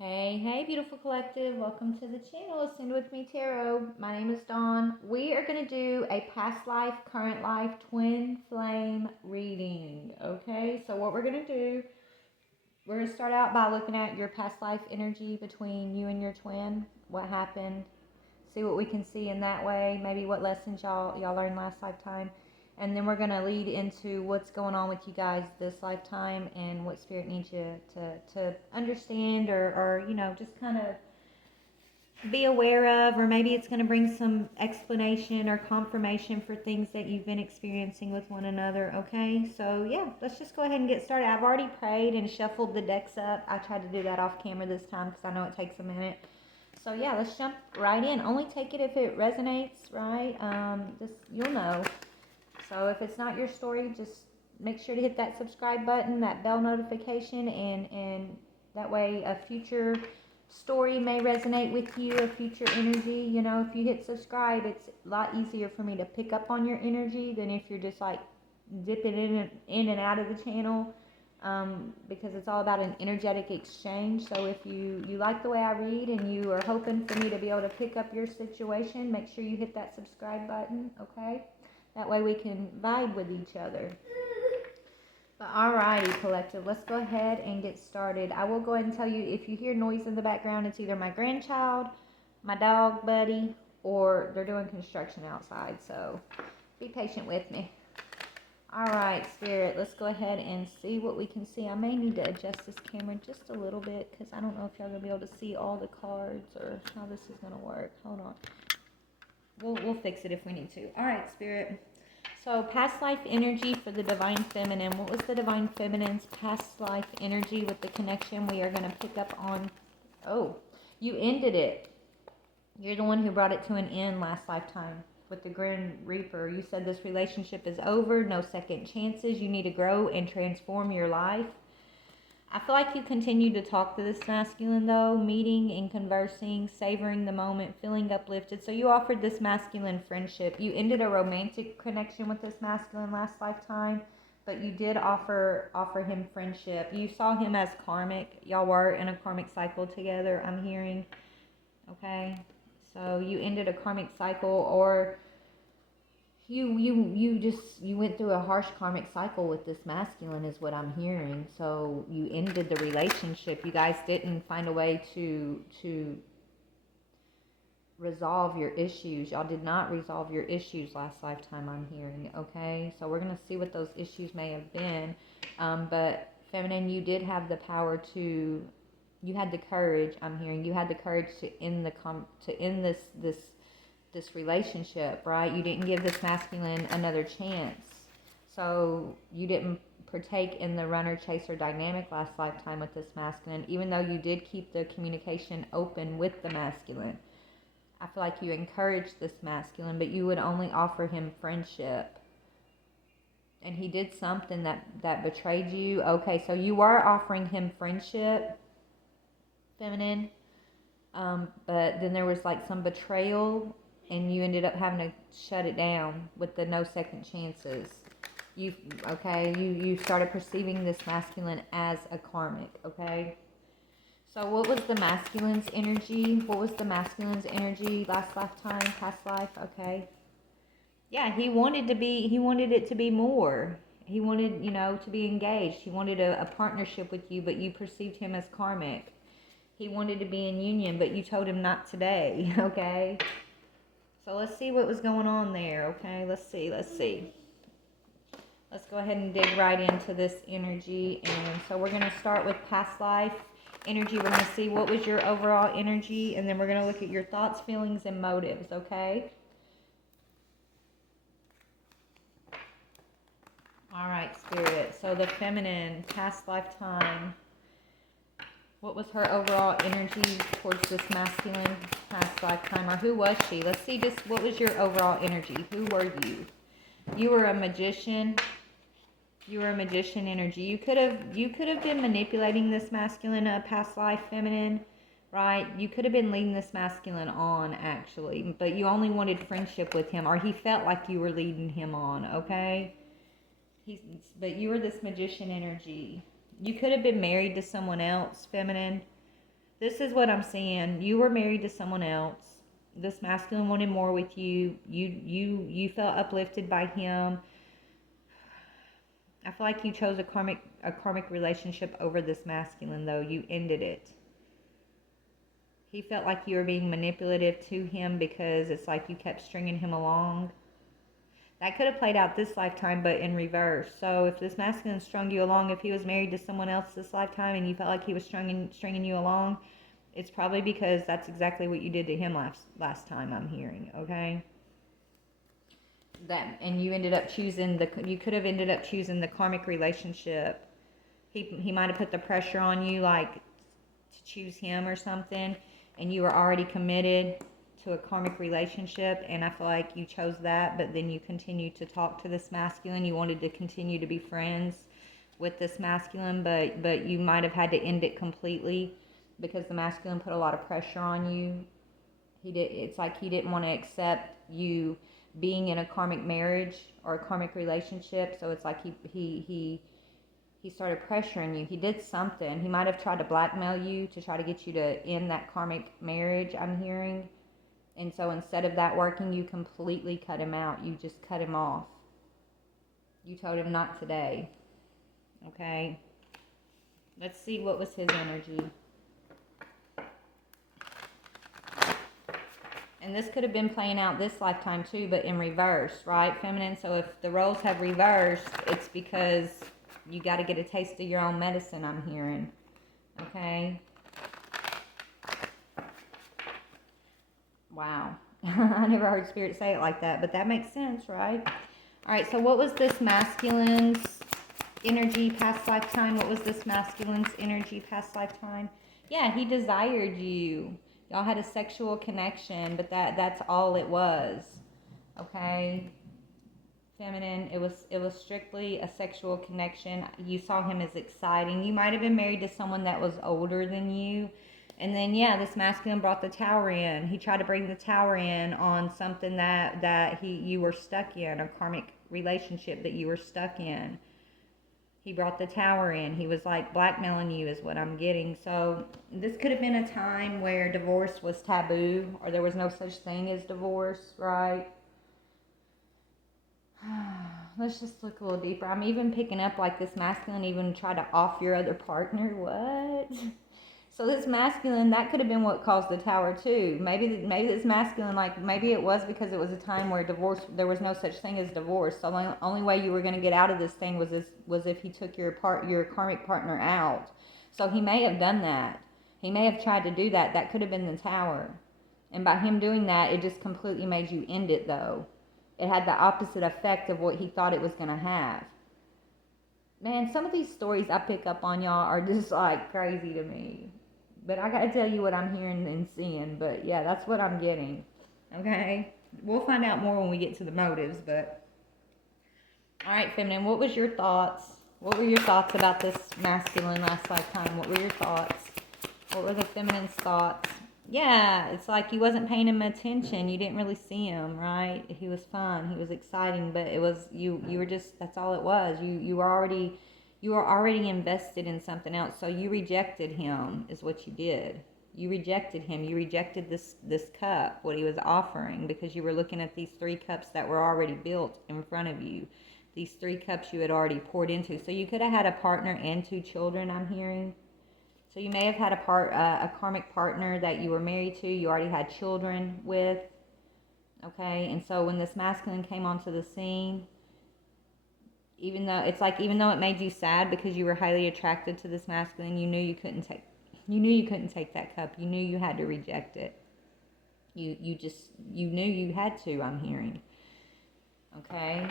Hey, beautiful collective. Welcome to the channel. Ascend with me, Tarot. My name is Dawn. We are going to do a past life, current life, twin flame reading. Okay, so what we're going to do, we're going to start out by looking at your past life energy between you and your twin. What happened? See what we can see in that way. Maybe what lessons y'all learned last lifetime. And then we're going to lead into what's going on with you guys this lifetime and what spirit needs you to understand or just kind of be aware of, or maybe it's going to bring some explanation or confirmation for things that you've been experiencing with one another. Okay, so yeah, let's just go ahead and get started. I've already prayed and shuffled the decks up. I tried to do that off camera this time because I know it takes a minute. So yeah, let's jump right in. Only take it if it resonates, right? Just you'll know. So if it's not your story, just make sure to hit that subscribe button, that bell notification, and that way a future story may resonate with you, a future energy. You know, if you hit subscribe, it's a lot easier for me to pick up on your energy than if you're just like dipping in and out of the channel. Because it's all about an energetic exchange. So if you like the way I read and you are hoping for me to be able to pick up your situation, make sure you hit that subscribe button, okay? That way we can vibe with each other. But alrighty, collective, let's go ahead and get started. I will go ahead and tell you, if you hear noise in the background, it's either my grandchild, my dog buddy, or they're doing construction outside. So be patient with me. Alright, Spirit, let's go ahead and see what we can see. I may need to adjust this camera just a little bit because I don't know if y'all going to be able to see all the cards or how this is going to work. Hold on. We'll fix it if we need to. Alright, Spirit. So, past life energy for the Divine Feminine. What was the Divine Feminine's past life energy with the connection we are going to pick up on? Oh, you ended it. You're the one who brought it to an end last lifetime with the Grim Reaper. You said this relationship is over, no second chances. You need to grow and transform your life. I feel like you continued to talk to this masculine though, meeting and conversing, savoring the moment, feeling uplifted. So you offered this masculine friendship. You ended a romantic connection with this masculine last lifetime, but you did offer him friendship. You saw him as karmic. Y'all were in a karmic cycle together, I'm hearing. Okay? So you ended a karmic cycle, or you went through a harsh karmic cycle with this masculine is what I'm hearing. So you ended the relationship. You guys didn't find a way to resolve your issues. Y'all did not resolve your issues last lifetime, I'm hearing. Okay, so we're going to see what those issues may have been. But feminine, you did have the power to, you had the courage, I'm hearing. You had the courage to end this relationship, right? You didn't give this masculine another chance. So you didn't partake in the runner chaser dynamic last lifetime with this masculine, even though you did keep the communication open with the masculine. I feel like you encouraged this masculine, but you would only offer him friendship. And he did something that betrayed you. Okay, so you were offering him friendship, feminine, but then there was like some betrayal, and you ended up having to shut it down with the no second chances. You started perceiving this masculine as a karmic, okay? So what was the masculine's energy? What was the masculine's energy last lifetime, past life? Okay. Yeah, he wanted it to be more. He wanted, to be engaged. He wanted a partnership with you, but you perceived him as karmic. He wanted to be in union, but you told him not today, okay? So let's see what was going on there, okay? Let's see. Let's go ahead and dig right into this energy. And so we're going to start with past life energy. We're going to see what was your overall energy, and then we're going to look at your thoughts, feelings, and motives, okay? All right, Spirit. So the feminine, past lifetime, what was her overall energy towards this masculine past lifetime? Or who was she? Let's see just what was your overall energy. Who were you? You were a magician. You were a magician energy. You could have been manipulating this masculine past life feminine, right? You could have been leading this masculine on, actually. But you only wanted friendship with him. Or he felt like you were leading him on, okay? But you were this magician energy. You could have been married to someone else, feminine. This is what I'm seeing. You were married to someone else. This masculine wanted more with you. You felt uplifted by him. I feel like you chose a karmic relationship over this masculine, though. You ended it. He felt like you were being manipulative to him because it's like you kept stringing him along. That could have played out this lifetime, but in reverse. So if this masculine strung you along, if he was married to someone else this lifetime and you felt like he was stringing you along, it's probably because that's exactly what you did to him last time, I'm hearing, okay? And you ended up choosing you could have ended up choosing the karmic relationship. He might have put the pressure on you, like, to choose him or something, and you were already committed to a karmic relationship, and I feel like you chose that, but then you continued to talk to this masculine. You wanted to continue to be friends with this masculine, but you might have had to end it completely because the masculine put a lot of pressure on you. It's like he didn't want to accept you being in a karmic marriage or a karmic relationship, so it's like he started pressuring you. He did something. He might have tried to blackmail you to try to get you to end that karmic marriage, I'm hearing. And so instead of that working, you completely cut him out. You just cut him off. You told him not today. Okay? Let's see what was his energy. And this could have been playing out this lifetime too, but in reverse, right, feminine? So if the roles have reversed, it's because you got to get a taste of your own medicine, I'm hearing. Okay? Wow. I never heard Spirit say it like that, but that makes sense, right? All right, so what was this masculine's energy past lifetime? What was this masculine's energy past lifetime? Yeah, he desired you. Y'all had a sexual connection, but that's all it was. Okay? Feminine, it was strictly a sexual connection. You saw him as exciting. You might have been married to someone that was older than you. And then, yeah, this masculine brought the tower in. He tried to bring the tower in on something that you were stuck in, a karmic relationship that you were stuck in. He brought the tower in. He was like blackmailing you is what I'm getting. So this could have been a time where divorce was taboo, or there was no such thing as divorce, right? Let's just look a little deeper. I'm even picking up like this masculine even tried to off your other partner. What? So this masculine, that could have been what caused the tower too. Maybe this masculine, like, maybe it was because it was a time where divorce, there was no such thing as divorce. So the only way you were going to get out of this thing was if he took your karmic partner out. So he may have done that. He may have tried to do that. That could have been the tower. And by him doing that, it just completely made you end it though. It had the opposite effect of what he thought it was going to have. Man, some of these stories I pick up on y'all are just like crazy to me. But I gotta tell you what I'm hearing and seeing. But yeah, that's what I'm getting. Okay? We'll find out more when we get to the motives, but... Alright, feminine, what was your thoughts? What were your thoughts about this masculine last lifetime? What were your thoughts? What were the feminine's thoughts? Yeah, it's like you wasn't paying him attention. You didn't really see him, right? He was fun. He was exciting, but it was, you were just, that's all it was. You were already invested in something else. So you rejected him is what you did. You rejected him. You rejected this cup, what he was offering, because you were looking at these 3 cups that were already built in front of you. These 3 cups you had already poured into. So you could have had a partner and 2 children, I'm hearing. So you may have had a karmic partner that you were married to, you already had children with, okay? And so when this masculine came onto the scene, even though it made you sad because you were highly attracted to this masculine, you knew you couldn't take that cup. You knew you had to reject it. You knew you had to, I'm hearing. Okay?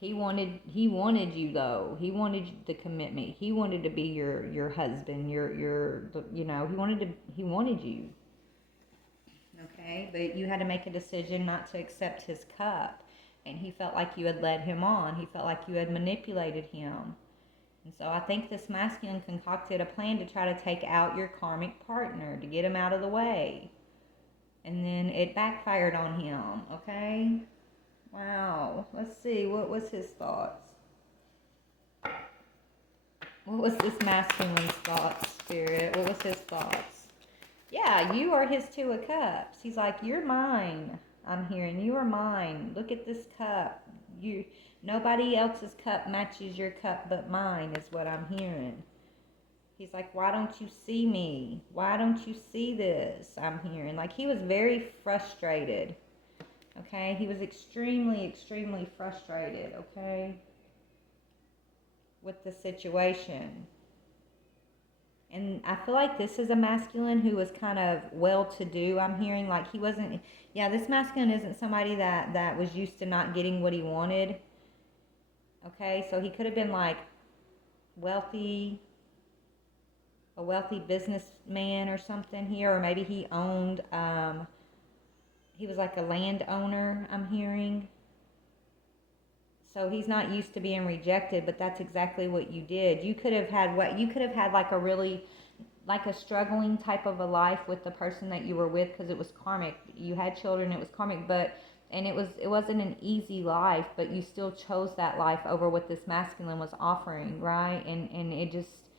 He wanted you though. He wanted the commitment. He wanted to be your husband. He wanted you. Okay, but you had to make a decision not to accept his cup, and he felt like you had led him on. He felt like you had manipulated him, and so I think this masculine concocted a plan to try to take out your karmic partner, to get him out of the way, and then it backfired on him. Okay. Wow. Let's see. What was his thoughts? What was this masculine's thoughts, Spirit? What was his thoughts? Yeah, you are his Two of Cups. He's like, you're mine. I'm hearing you are mine. Look at this cup. You, nobody else's cup matches your cup but mine, is what I'm hearing. He's like, why don't you see me? Why don't you see this? I'm hearing. Like, he was very frustrated. Okay? He was extremely, extremely frustrated, okay? With the situation. And I feel like this is a masculine who was kind of well-to-do. I'm hearing like he wasn't. Yeah, this masculine isn't somebody that was used to not getting what he wanted. Okay, so he could have been like wealthy, a wealthy businessman or something here, or maybe he owned. He was like a landowner. I'm hearing. So he's not used to being rejected, but that's exactly what you did. You could have had what you could have had like a really like a struggling type of a life with the person that you were with because it was karmic. You had children, it was karmic, but and it wasn't an easy life, but you still chose that life over what this masculine was offering, right? And it just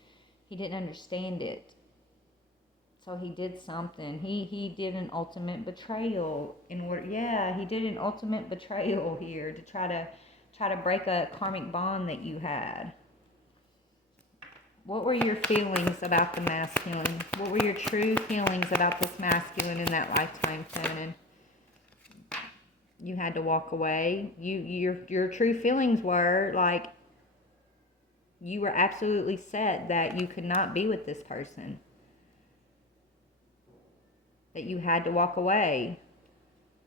he didn't understand it. So he did something. He did an ultimate betrayal in order. Yeah, he did an ultimate betrayal here to try to break a karmic bond that you had. What were your feelings about the masculine? What were your true feelings about this masculine in that lifetime feminine? You had to walk away. Your true feelings were like you were absolutely set that you could not be with this person. That you had to walk away.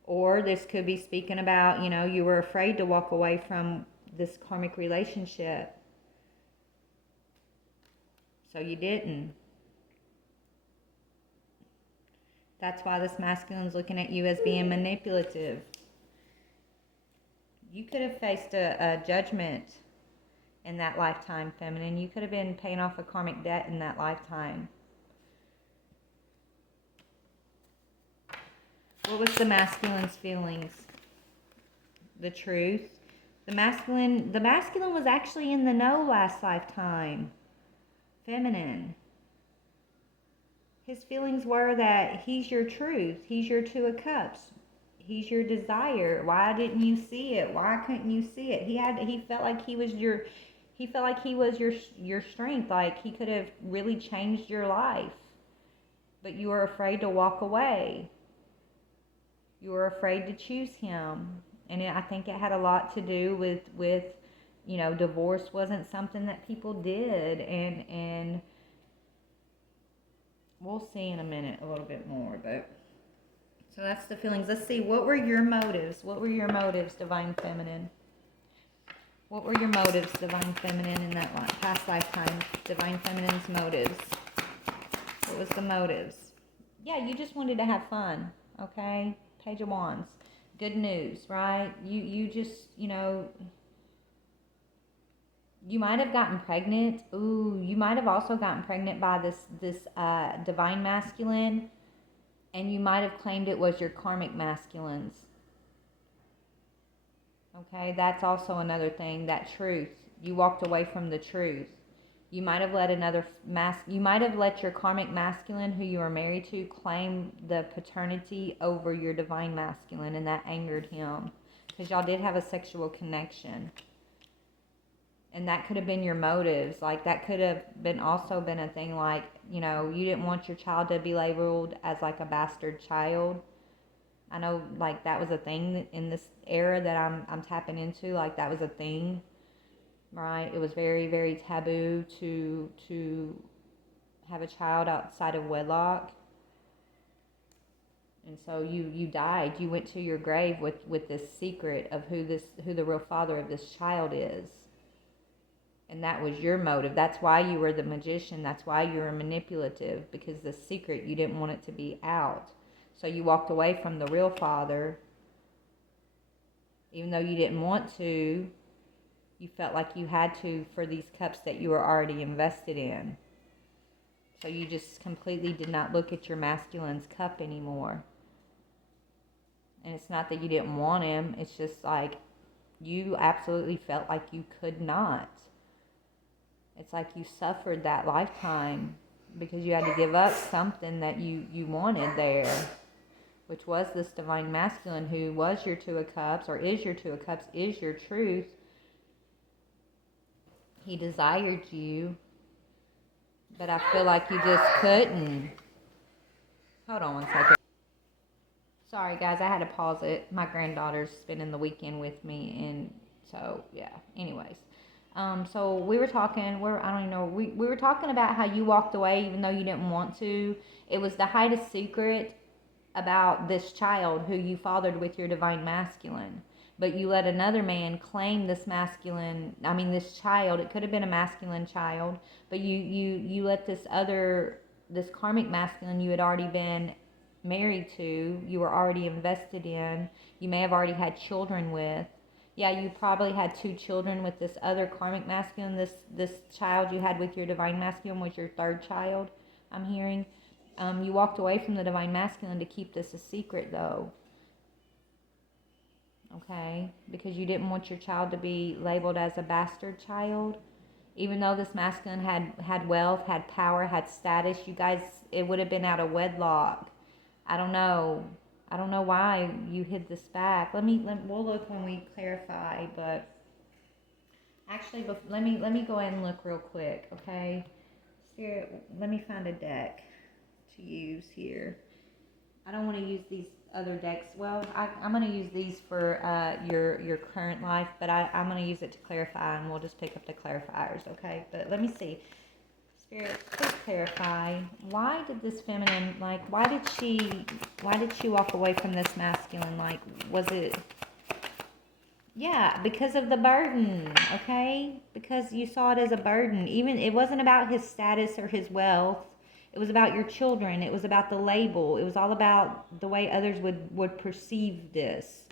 Or this could be speaking about, you were afraid to walk away from this karmic relationship. So you didn't. That's why this masculine's looking at you as being manipulative. You could have faced a judgment in that lifetime, feminine. You could have been paying off a karmic debt in that lifetime. What was the masculine's feelings? The truth. The masculine was actually in the know last lifetime. Feminine. His feelings were that he's your truth. He's your Two of Cups. He's your desire. Why didn't you see it? Why couldn't you see it? He felt like he was your strength. Like he could have really changed your life. But you were afraid to walk away. You were afraid to choose him. And I think it had a lot to do with divorce wasn't something that people did, and we'll see in a minute a little bit more, but so that's the feelings. Let's see, what were your motives? What were your motives, Divine Feminine? What were your motives, Divine Feminine, in that past lifetime? Divine Feminine's motives. What was the motives? Yeah, you just wanted to have fun, okay? Page of Wands. Good news, right? You just, you might have gotten pregnant. Ooh, you might have also gotten pregnant by this divine masculine, and you might have claimed it was your karmic masculines. Okay, that's also another thing. That truth. You walked away from the truth. You might have let you might have let your karmic masculine, who you were married to, claim the paternity over your divine masculine, and that angered him because y'all did have a sexual connection. And that could have been your motives. Like that could have been also been a thing, like, you didn't want your child to be labeled as like a bastard child. I know like that was a thing in this era that I'm tapping into. Like that was a thing, right? It was very, very taboo to have a child outside of wedlock. And so you died. You went to your grave with this secret of who the real father of this child is. And that was your motive. That's why you were the magician. That's why you were manipulative, because the secret, you didn't want it to be out. So you walked away from the real father, even though you didn't want to. You felt like you had to for these cups that you were already invested in. So you just completely did not look at your masculine's cup anymore. And it's not that you didn't want him. It's just like you absolutely felt like you could not. It's like you suffered that lifetime. because you had to give up something that you wanted there, which was this divine masculine who was your Two of Cups, or is your Two of Cups, is your truth. He desired you, but I feel like you just couldn't. Hold on one second. Sorry, guys, I had to pause it. My granddaughter's spending the weekend with me, and so, yeah. Anyways, so we were talking, I don't even know, we were talking about how you walked away even though you didn't want to. It was the height of secret about this child who you fathered with your divine masculine. But you let another man claim this this child. It could have been a masculine child, but you let this karmic masculine you had already been married to, you were already invested in, you may have already had children with. Yeah, you probably had 2 children with this other karmic masculine. This child you had with your divine masculine was your 3rd child, I'm hearing. You walked away from the divine masculine to keep this a secret, though. Okay? Because you didn't want your child to be labeled as a bastard child. Even though this masculine had wealth, had power, had status, you guys, it would have been out of wedlock. I don't know. I don't know why you hid this back. We'll look when we clarify, but actually, let me go ahead and look real quick, okay? Spirit, let me find a deck to use here. I don't want to use these other decks. Well, I'm going to use these for your current life, but I'm going to use it to clarify, and we'll just pick up the clarifiers, okay? But let me see. Spirit, please clarify. Why did this feminine, why did she walk away from this masculine? Was it... Yeah, because of the burden, okay? Because you saw it as a burden. Even, it wasn't about his status or his wealth. It was about your children. It was about the label. It was all about the way others would perceive this,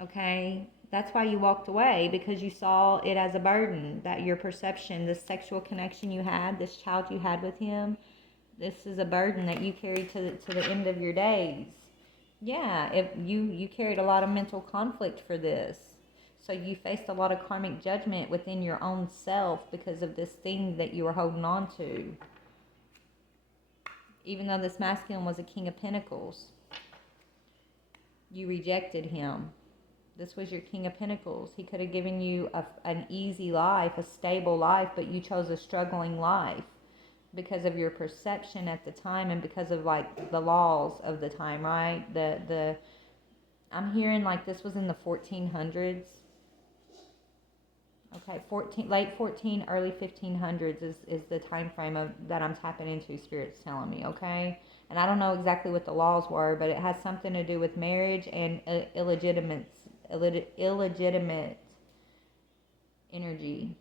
okay? That's why you walked away, because you saw it as a burden, that your perception, this sexual connection you had, this child you had with him, this is a burden that you carried to the end of your days. Yeah, if you carried a lot of mental conflict for this. So you faced a lot of karmic judgment within your own self because of this thing that you were holding on to. Even though this masculine was a King of Pentacles, you rejected him. This was your King of Pentacles. He could have given you an easy life, a stable life, but you chose a struggling life because of your perception at the time and because of the laws of the time, right? I'm hearing this was in the 1400s. Okay, late 14, early 1500s is the time frame that I'm tapping into, Spirit's telling me, okay? And I don't know exactly what the laws were, but it has something to do with marriage and illegitimate energy.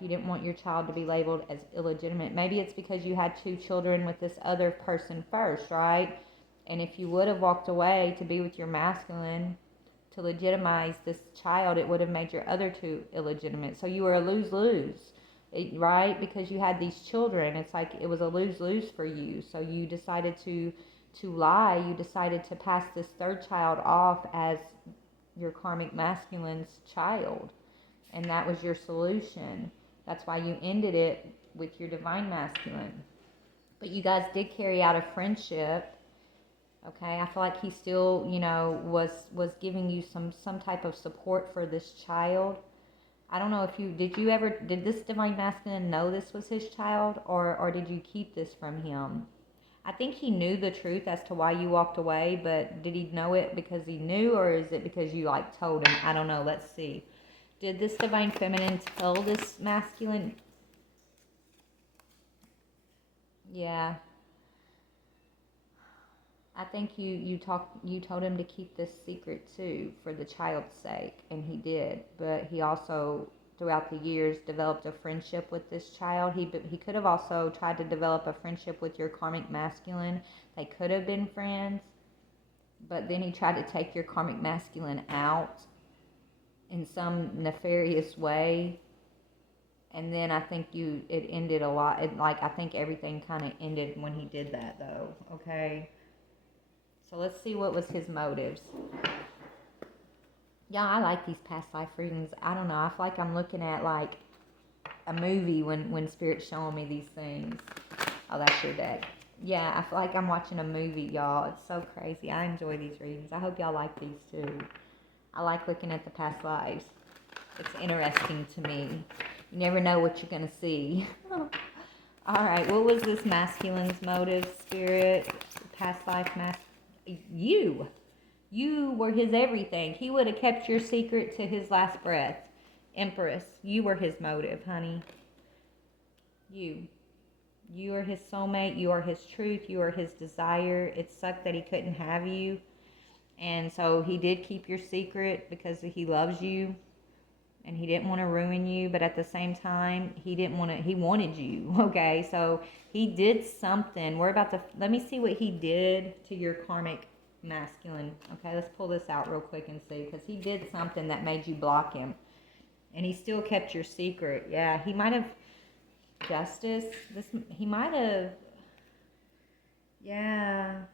You didn't want your child to be labeled as illegitimate. Maybe it's because you had 2 children with this other person first, right? And if you would have walked away to be with your masculine, to legitimize this child, it would have made your other 2 illegitimate. So you were a lose-lose, right? Because you had these children. It's it was a lose-lose for you. So you decided to lie. You decided to pass this 3rd child off as your karmic masculine's child. And that was your solution. That's why you ended it with your divine masculine. But you guys did carry out a friendship. Okay, I feel like he still, was giving you some type of support for this child. I don't know if did this divine masculine know this was his child, or did you keep this from him? I think he knew the truth as to why you walked away, but did he know it because he knew, or is it because you told him? I don't know, let's see. Did this divine feminine tell this masculine? Yeah. I think you told him to keep this secret too, for the child's sake, and he did. But he also, throughout the years, developed a friendship with this child. He could have also tried to develop a friendship with your karmic masculine. They could have been friends, but then he tried to take your karmic masculine out in some nefarious way. And then I think it ended a lot. I think everything kind of ended when he did that, though. Okay. So let's see what was his motives. Yeah, I like these past life readings. I don't know. I feel like I'm looking at a movie when Spirit's showing me these things. Oh, that's your deck. Yeah, I feel like I'm watching a movie, y'all. It's so crazy. I enjoy these readings. I hope y'all like these too. I like looking at the past lives. It's interesting to me. You never know what you're going to see. All right, what was this masculine's motive, spirit, past life, You. You were his everything. He would have kept your secret to his last breath. Empress, you were his motive, honey. You. You are his soulmate. You are his truth. You are his desire. It sucked that he couldn't have you. And so he did keep your secret because he loves you. And he didn't want to ruin you. But at the same time, he wanted you. Okay. So he did something. Let me see what he did to your karmic masculine. Okay. Let's pull this out real quick and see. Because he did something that made you block him. And he still kept your secret. Yeah. He might have. Justice. He might have. Yeah.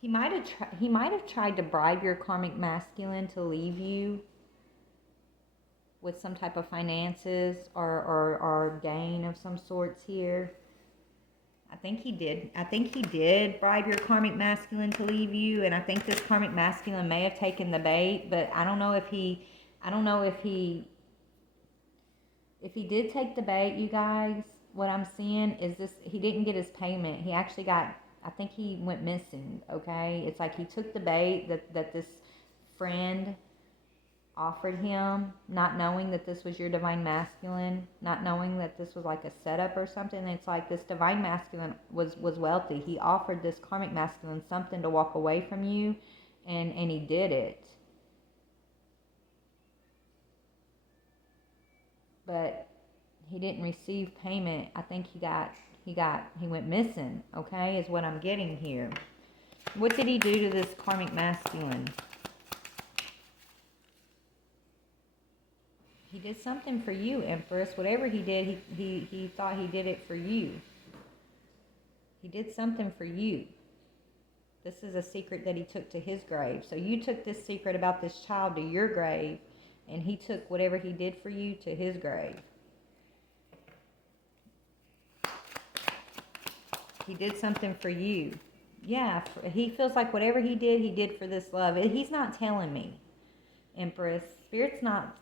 He might have tried to bribe your karmic masculine to leave you with some type of finances or gain of some sorts here. I think he did bribe your karmic masculine to leave you, and I think this karmic masculine may have taken the bait, but I don't know if he did take the bait, you guys. What I'm seeing is this: he didn't get his payment. He actually got. I think he went missing. Okay, it's like he took the bait that this friend offered him, not knowing that this was your divine masculine, not knowing that this was like a setup or something. It's like this divine masculine was wealthy. He offered this karmic masculine something to walk away from you, and he did it. But he didn't receive payment. I think he went missing, okay, is what I'm getting here. What did he do to this karmic masculine? He did something for you, Empress. Whatever he did, he thought he did it for you. He did something for you. This is a secret that he took to his grave. So you took this secret about this child to your grave, and he took whatever he did for you to his grave. He did something for you. Yeah, he feels like whatever he did for this love. He's not telling me, Empress. Spirit's not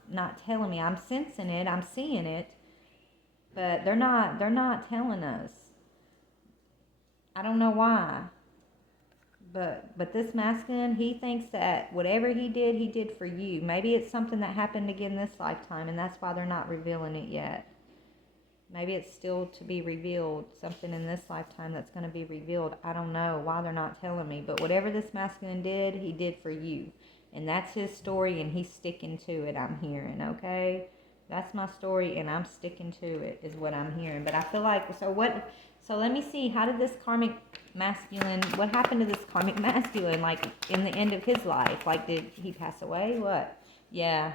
telling me. I'm sensing it. I'm seeing it. But they're not telling us. I don't know why. But this masculine, he thinks that whatever he did for you. Maybe it's something that happened again this lifetime, and that's why they're not revealing it yet. Maybe it's still to be revealed, something in this lifetime that's going to be revealed. I don't know why they're not telling me. But whatever this masculine did, he did for you. And that's his story, and he's sticking to it, I'm hearing, okay? That's my story, and I'm sticking to it, is what I'm hearing. But I feel like, so let me see, how did this karmic masculine, what happened to this karmic masculine, like, in the end of his life? Like, did he pass away? What? Yeah.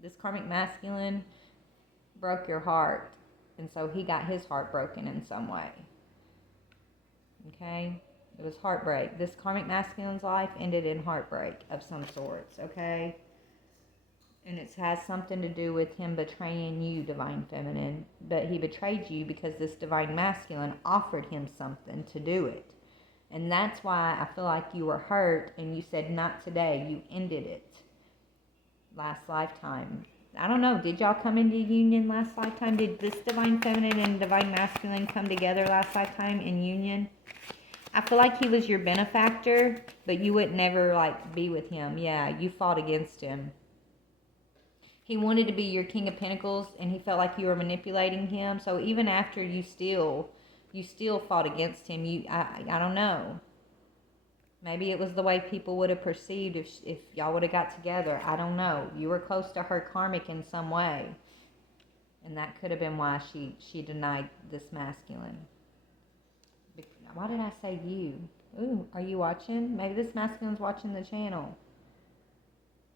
This karmic masculine broke your heart, and so he got his heart broken in some way. Okay? It was heartbreak. This karmic masculine's life ended in heartbreak of some sorts, okay? And it has something to do with him betraying you, divine feminine. But he betrayed you because this divine masculine offered him something to do it. And that's why I feel like you were hurt, and you said, not today. You ended it last lifetime. I don't know, did y'all come into union last lifetime? Did this divine feminine and divine masculine come together last lifetime in union? I feel like he was your benefactor, but you would never, like, be with him. Yeah, you fought against him. He wanted to be your King of Pentacles, and he felt like you were manipulating him. So even after you still fought against him. I don't know. Maybe it was the way people would have perceived if y'all would have got together. I don't know. You were close to her karmic in some way. And that could have been why she denied this masculine. Why did I say you? Ooh, are you watching? Maybe this masculine's watching the channel.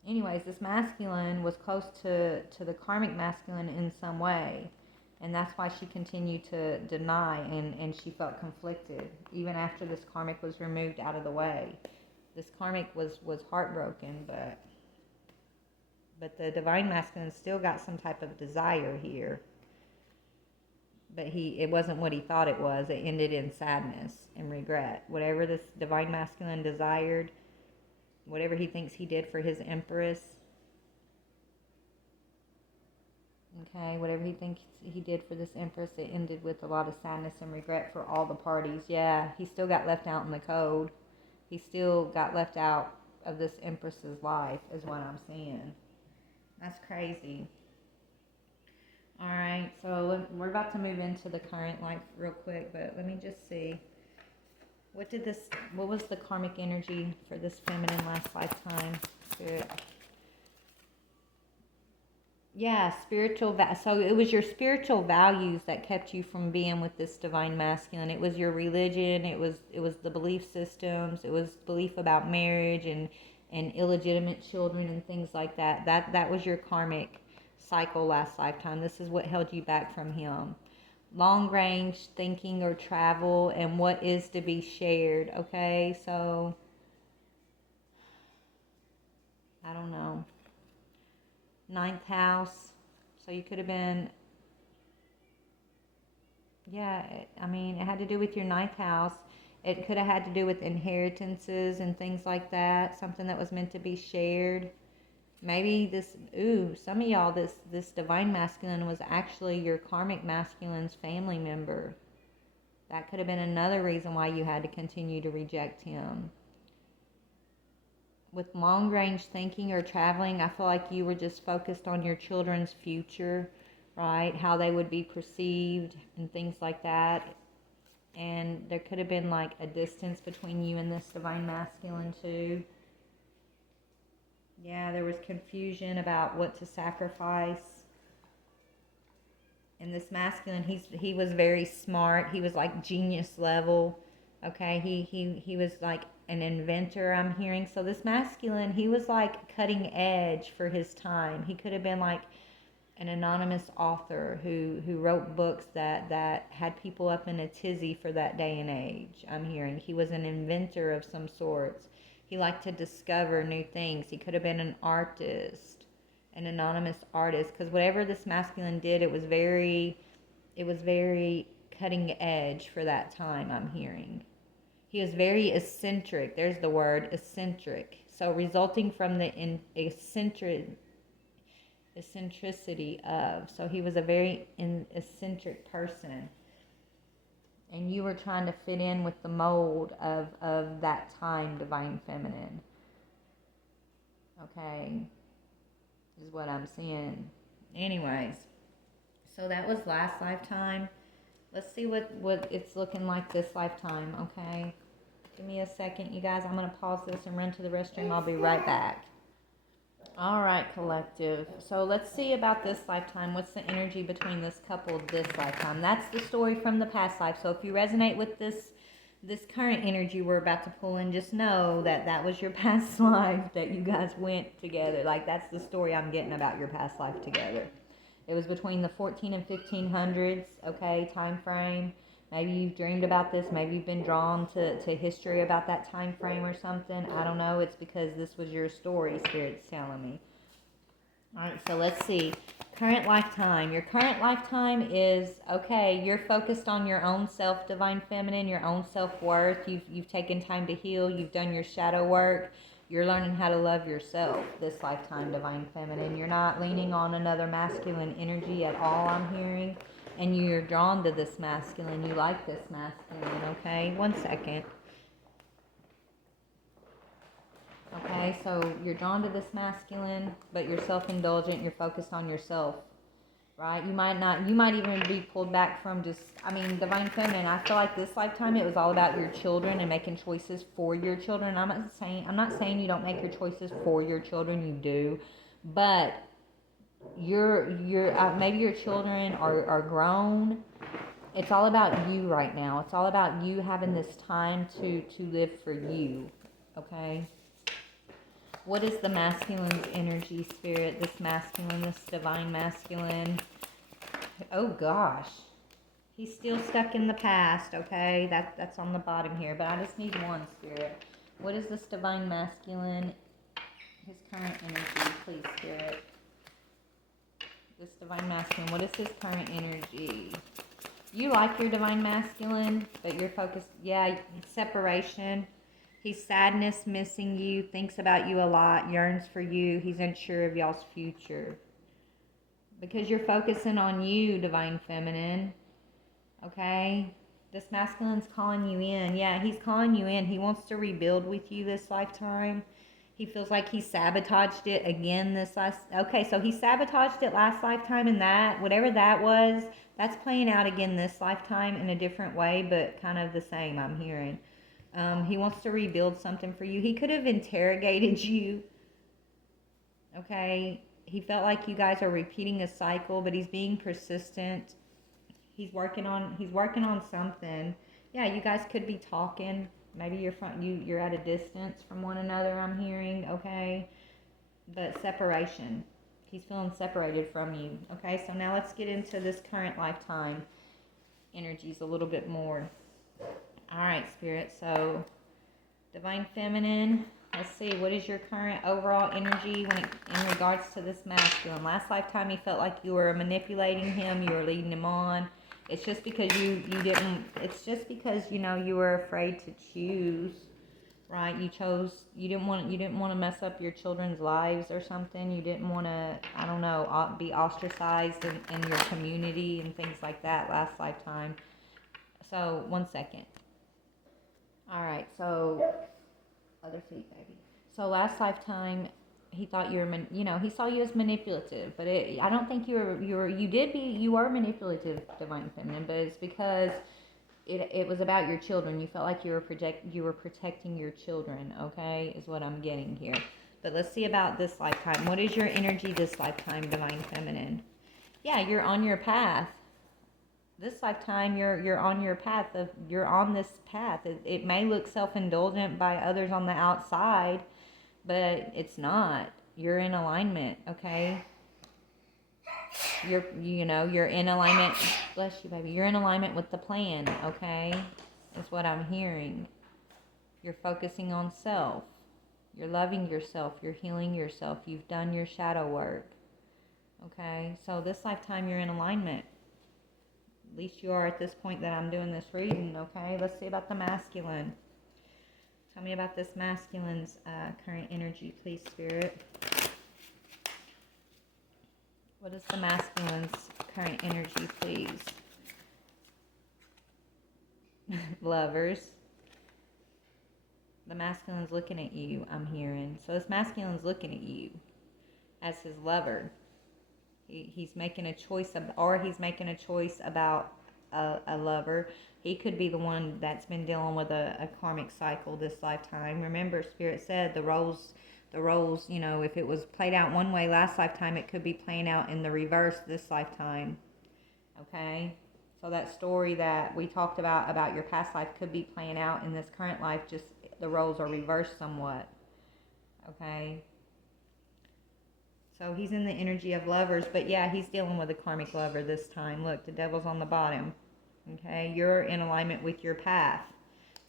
Anyways, this masculine was close to the karmic masculine in some way. And that's why she continued to deny, and she felt conflicted even after this karmic was removed out of the way. This karmic was heartbroken, but the divine masculine still got some type of desire here. but it wasn't what he thought it was. It ended in sadness and regret. Whatever this divine masculine desired, whatever he thinks he did for his empress, okay, whatever he thinks he did for this empress, it ended with a lot of sadness and regret for all the parties. Yeah, he still got left out in the cold. He still got left out of this empress's life, is what I'm seeing. That's crazy. All right, so we're about to move into the current life real quick, but let me just see. What was the karmic energy for this feminine last lifetime? Spirit. Yeah, so it was your spiritual values that kept you from being with this divine masculine. It was your religion, it was the belief systems, it was belief about marriage and illegitimate children and things like that. That was your karmic cycle last lifetime. This is what held you back from him. Long range thinking or travel and what is to be shared, okay? So I don't know. Ninth house. So you could have been, yeah, I mean, it had to do with your ninth house. It could have had to do with inheritances and things like that. Something that was meant to be shared. Maybe some of y'all, this divine masculine was actually your karmic masculine's family member. That could have been another reason why you had to continue to reject him. With long range thinking or traveling, I feel like you were just focused on your children's future, right? How they would be perceived and things like that. And there could have been like a distance between you and this divine masculine too. Yeah, there was confusion about what to sacrifice. And this masculine, he was very smart. He was like genius level. Okay, he was like an inventor, I'm hearing. So this masculine, he was like cutting edge for his time. He could have been like an anonymous author who wrote books that had people up in a tizzy for that day and age, I'm hearing. He was an inventor of some sorts. He liked to discover new things. He could have been an artist, an anonymous artist, because whatever this masculine did, it was very cutting edge for that time, I'm hearing. He was very eccentric. There's the word, eccentric. So resulting from the eccentricity of. So he was a very eccentric person. And you were trying to fit in with the mold of that time, divine feminine. Okay. Is what I'm seeing. Anyways. So that was last lifetime. Let's see what it's looking like this lifetime, okay? Give me a second, you guys. I'm going to pause this and run to the restroom. I'll be right back. All right, collective. So let's see about this lifetime. What's the energy between this couple this lifetime? That's the story from the past life. So if you resonate with this current energy we're about to pull in, just know that was your past life that you guys went together. Like, that's the story I'm getting about your past life together. It was between the 14 and 1500s, okay, time frame. Maybe you've dreamed about this. Maybe you've been drawn to history about that time frame or something. I don't know. It's because this was your story, Spirit's telling me. All right, so let's see. Current lifetime. Your current lifetime is, okay, you're focused on your own self, divine feminine, your own self-worth. You've taken time to heal. You've done your shadow work. You're learning how to love yourself this lifetime, divine feminine. You're not leaning on another masculine energy at all, I'm hearing. And you're drawn to this masculine. You like this masculine, okay? 1 second. Okay, so you're drawn to this masculine, but you're self-indulgent. You're focused on yourself, right? You might even be pulled back from divine feminine. I feel like this lifetime it was all about your children and making choices for your children. I'm not saying you don't make your choices for your children. You do, but maybe your children are grown. It's all about you right now. It's all about you having this time to live for you. Okay. What is the masculine's energy, Spirit? This masculine, this divine masculine. Oh gosh. He's still stuck in the past, okay? That's on the bottom here, but I just need one, Spirit. What is this divine masculine? His current energy, please, Spirit. This divine masculine, what is his current energy? You like your divine masculine, but you're focused, yeah, separation. He's sadness, missing you, thinks about you a lot, yearns for you. He's unsure of y'all's future. Because you're focusing on you, divine feminine. Okay? This masculine's calling you in. Yeah, he's calling you in. He wants to rebuild with you this lifetime. He feels like he sabotaged it again this last. Okay, so he sabotaged it last lifetime, and that, whatever that was, that's playing out again this lifetime in a different way, but kind of the same, I'm hearing. He wants to rebuild something for you. He could have interrogated you. Okay, he felt like you guys are repeating a cycle, but he's being persistent. He's working on something. Yeah, you guys could be talking. Maybe you're at a distance from one another, I'm hearing, okay? But separation. He's feeling separated from you. Okay, so now let's get into this current lifetime energies a little bit more. Alright, Spirit, so Divine Feminine, let's see, what is your current overall energy in regards to this masculine? Last lifetime he felt like you were manipulating him, you were leading him on. It's just because you didn't, it's just because, you were afraid to choose, right? You didn't want to mess up your children's lives or something. You didn't want to, I don't know, be ostracized in your community and things like that last lifetime. So, one second. All right, so other seat, baby. So last lifetime, he thought you were, he saw you as manipulative, but I don't think you were manipulative, divine feminine, but it's because it was about your children. You felt like you were protecting your children. Okay, is what I'm getting here. But let's see about this lifetime. What is your energy this lifetime, divine feminine? Yeah, you're on your path. This lifetime you're on your path you're on this path. It may look self-indulgent by others on the outside, but it's not. You're in alignment, okay? You're in alignment. Bless you, baby. You're in alignment with the plan, okay? Is what I'm hearing. You're focusing on self. You're loving yourself. You're healing yourself. You've done your shadow work, okay? So this lifetime you're in alignment. At least you are at this point that I'm doing this reading, okay? Let's see about the masculine. Tell me about this masculine's current energy, please, Spirit. What is the masculine's current energy, please? Lovers. The masculine's looking at you, I'm hearing. So this masculine's looking at you as his lover. He's making a choice, he's making a choice about a lover. He could be the one that's been dealing with a karmic cycle this lifetime. Remember, Spirit said the roles, if it was played out one way last lifetime, it could be playing out in the reverse this lifetime. Okay? So that story that we talked about your past life could be playing out in this current life, just the roles are reversed somewhat. Okay? So he's in the energy of lovers, but yeah, he's dealing with a karmic lover this time. Look, the devil's on the bottom. Okay, you're in alignment with your path.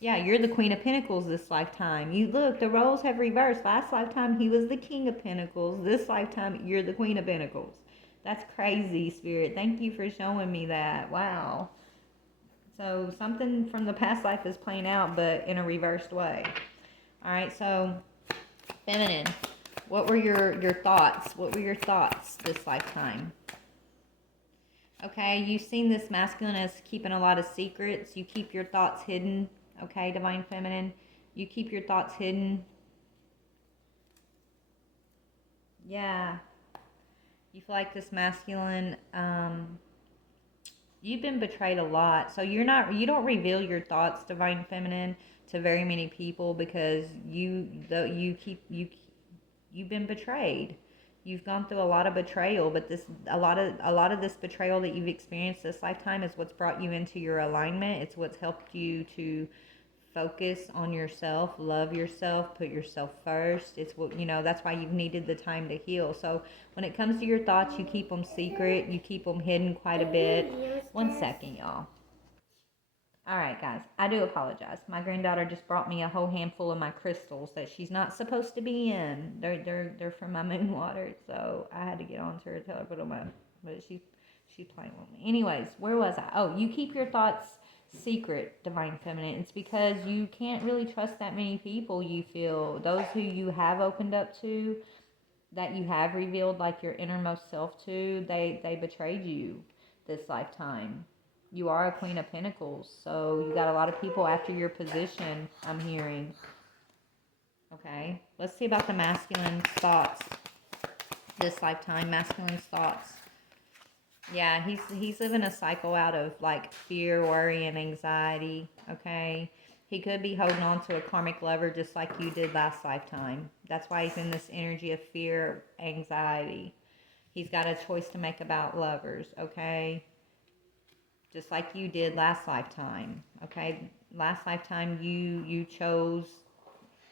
Yeah, you're the Queen of Pentacles this lifetime. You look, the roles have reversed. Last lifetime, he was the King of Pentacles. This lifetime, you're the Queen of Pentacles. That's crazy, Spirit. Thank you for showing me that. Wow. So something from the past life is playing out, but in a reversed way. All right, so feminine. What were your thoughts? What were your thoughts this lifetime? Okay, you've seen this masculine as keeping a lot of secrets. You keep your thoughts hidden. Okay, divine feminine. You keep your thoughts hidden. Yeah. You feel like this masculine, you've been betrayed a lot. So you don't reveal your thoughts, divine feminine, to very many people because you've been betrayed. You've gone through a lot of betrayal, but a lot of this betrayal that you've experienced this lifetime is what's brought you into your alignment. It's what's helped you to focus on yourself, love yourself, put yourself first. It's what, that's why you've needed the time to heal. So when it comes to your thoughts, you keep them secret, you keep them hidden quite a bit. 1 second, y'all. All right, guys, I do apologize. My granddaughter just brought me a whole handful of my crystals that she's not supposed to be in. They're from my moon water, so I had to get on to her to tell her to put them up. But she's She's playing with me. Anyways, where was I? Oh, you keep your thoughts secret, Divine Feminine. It's because you can't really trust that many people, you feel. Those who you have opened up to, that you have revealed like your innermost self to, they betrayed you this lifetime. You are a Queen of Pentacles, so you got a lot of people after your position, I'm hearing. Okay, let's see about the masculine thoughts this lifetime. Masculine thoughts. Yeah, he's living a cycle out of like fear, worry, and anxiety. Okay, he could be holding on to a karmic lover just like you did last lifetime. That's why he's in this energy of fear, anxiety. He's got a choice to make about lovers. Okay, just like you did last lifetime. Okay, last lifetime you chose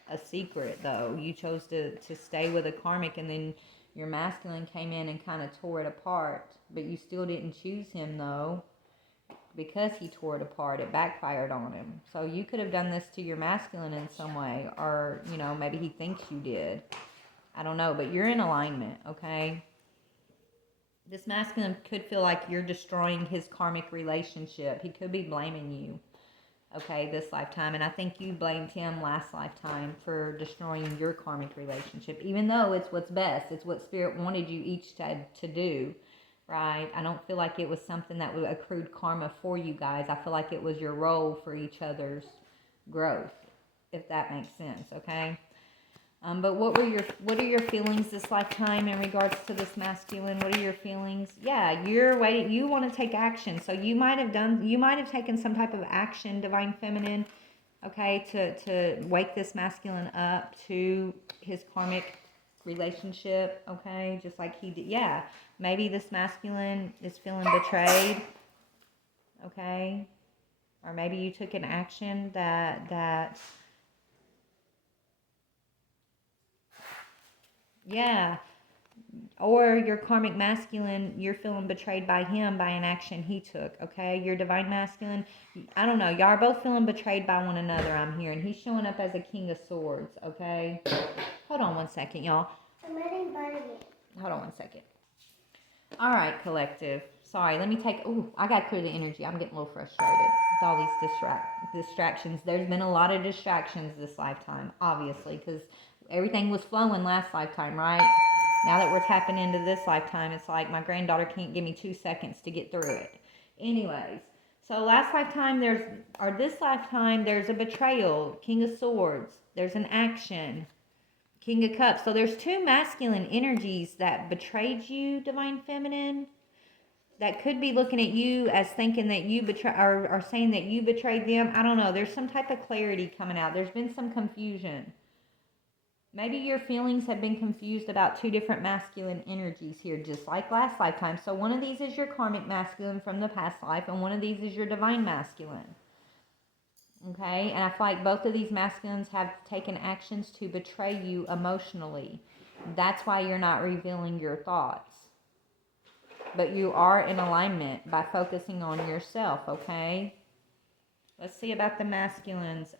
a secret, though. You chose to stay with a karmic, and then your masculine came in and kind of tore it apart. But you still didn't choose him, though, because he tore it apart. It backfired on him. So you could have done this to your masculine in some way, or, you know, maybe he thinks you did. I don't know, but you're in alignment, okay? This masculine could feel like you're destroying his karmic relationship. He could be blaming you, okay, this lifetime. And I think you blamed him last lifetime for destroying your karmic relationship, even though it's what's best. It's what Spirit wanted you each to do, right? I don't feel like it was something that would accrued karma for you guys. I feel like it was your role for each other's growth, if that makes sense, okay? But what are your feelings this lifetime in regards to this masculine? What are your feelings? Yeah, you're waiting. You want to take action. So you might have taken some type of action, Divine Feminine, okay, to wake this masculine up to his karmic relationship, okay, just like he did. Yeah, maybe this masculine is feeling betrayed, okay, or maybe you took an action that. Yeah, or your karmic masculine, you're feeling betrayed by him by an action he took, okay? Your divine masculine, I don't know, y'all are both feeling betrayed by one another, I'm hearing. He's showing up as a King of Swords, okay? Hold on one second, y'all. Hold on one second. All right, collective. Sorry, let me take, I got to clear the energy. I'm getting a little frustrated with all these distractions. There's been a lot of distractions this lifetime, obviously, because everything was flowing last lifetime, right? Now that we're tapping into this lifetime, it's like my granddaughter can't give me 2 seconds to get through it. Anyways, so this lifetime, there's a betrayal, King of Swords. There's an action, King of Cups. So there's two masculine energies that betrayed you, Divine Feminine, that could be looking at you as thinking that you or saying that you betrayed them. I don't know. There's some type of clarity coming out. There's been some confusion. Maybe your feelings have been confused about two different masculine energies here, just like last lifetime. So one of these is your karmic masculine from the past life, and one of these is your divine masculine. Okay, and I feel like both of these masculines have taken actions to betray you emotionally. That's why you're not revealing your thoughts. But you are in alignment by focusing on yourself, okay? Let's see about the masculines.